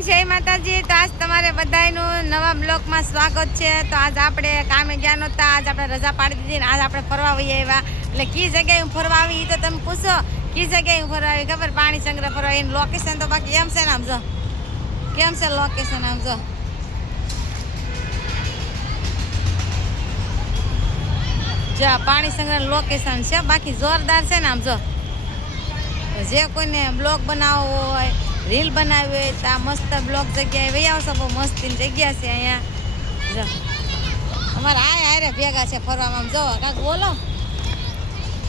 Everyone, જય માતાજી। તો આજ તમારે બધાયનું નવા બ્લોગમાં સ્વાગત છે। તો આજ આપણે કામે ગયા નહોતા, આજ આપણે રજા પાડી દીધી ને આજ આપણે ફરવા વહી આવ્યા। એટલે કી જગ્યાએ હું ફરવા આવી તો તમે પૂછો, કી જગ્યાએ હું ફરવા આવી ખબર? પાણી સંગ્રહ ફરવા એનું લોકેશન તો બાકી એમ છે ને, આમ જો કેમ છે લોકેશન, આમ જો પાણી સંગ્રહ લોકેશન છે, બાકી જોરદાર છે ને। આમ જો જે કોઈને બ્લોગ બનાવવો હોય, રીલ બનાવી હોય તો આ મસ્ત બ્લોગ જગ્યાએ વહી આવશો। બહુ મસ્તીની જગ્યા છે અહીંયા। જો અમારે આરે ભેગા છે ફરવામાં, જો કાંક બોલો।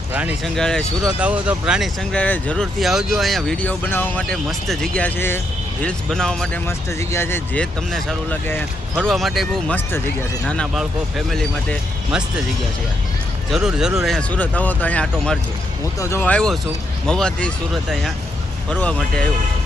પ્રાણી સંગ્રહાલય સુરત આવો તો પ્રાણી સંગ્રહાલય જરૂરથી આવજો। અહીંયા વિડીયો બનાવવા માટે મસ્ત જગ્યા છે, રીલ્સ બનાવવા માટે મસ્ત જગ્યા છે, જે તમને સારું લાગે। અહીંયા ફરવા માટે બહુ મસ્ત જગ્યા છે, નાના બાળકો ફેમિલી માટે મસ્ત જગ્યા છે। જરૂર અહીંયા સુરત આવો તો અહીંયા આટો મારજો। હું તો જો આવ્યો છું મહુવાથી સુરત, અહીંયા ફરવા માટે આવ્યો છું।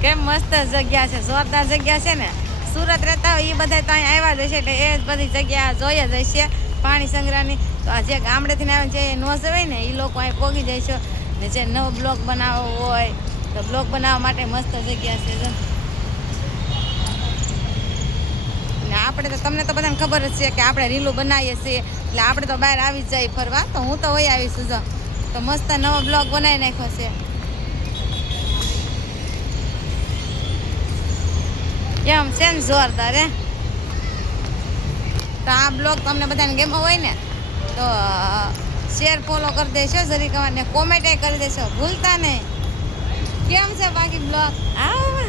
કેમ મસ્ત જગ્યા છે, જોરદાર જગ્યા છે ને। સુરત રહેતા હોય એ બધા તો અહીંયા આવ્યા જ હશે, એટલે એ જ બધી જગ્યા જોઈ જ હશે પાણી સંગ્રહની। તો આ જે ગામડેથી આવે છે એ ન જવાય ને, એ લોકો અહીં પોગી જાય છે ને। જે નવો બ્લોગ બનાવવો હોય તો બ્લોગ બનાવવા માટે મસ્ત જગ્યા છે। જો ને આપણે તો તમને તો બધાને ખબર જ છે કે આપણે રીલો બનાવીએ છીએ, એટલે આપણે તો બહાર આવી જ જાય ફરવા। તો હું તો વહી આવીશું। જો તો મસ્ત નવો બ્લોગ બનાવી નાખ્યો છે, કેમ છે ને જોરદાર હે। તો આ બ્લોગ તમને બધાને ગમ્યો હોય ને તો શેર ફોલો કરી દેશો જરીક, ને કોમેન્ટ કરી દેશો ભૂલતા નહીં। કેમ છે બાકી બ્લોગ? આવો